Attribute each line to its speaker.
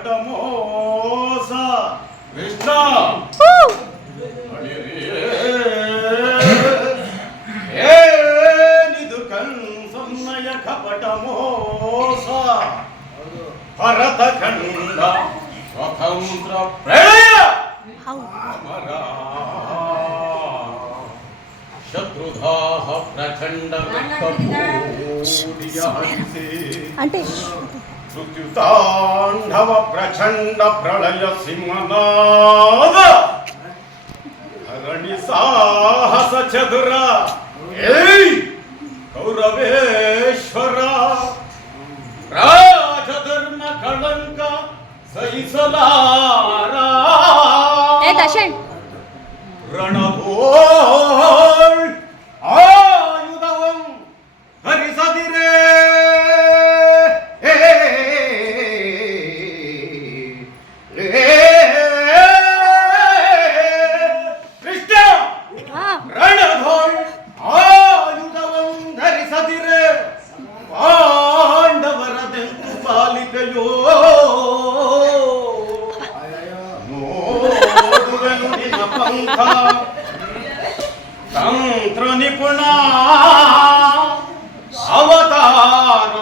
Speaker 1: కటమోస కృష్ణ. నిదు కంసన్నయ కపటమోస భరత ఖండ స్వతంత్ర ప్రేయ. అమరా శత్రుధాహ ప్రచండ
Speaker 2: అంటే
Speaker 1: स्तुतिताण्डव प्रचण्ड प्रलय सिंहनाद हरणि साहस चतुर। गौरवेश्वर राजधर्म कलंक सैसलारा रणभो ಕೃಷ್ಣ ರಣಧೋಳ್ ಆಯುಧವಂ ಧರಿಸದಿರೆ. ಪಾಂಡವರದೆಂದು ಪಾಲಿಕೆಯೋ ನೋಡುವೆನು ನಿನ್ನ ಪಂಥ. ತಂತ್ರ ನಿಪುಣ. ಅವತಾರ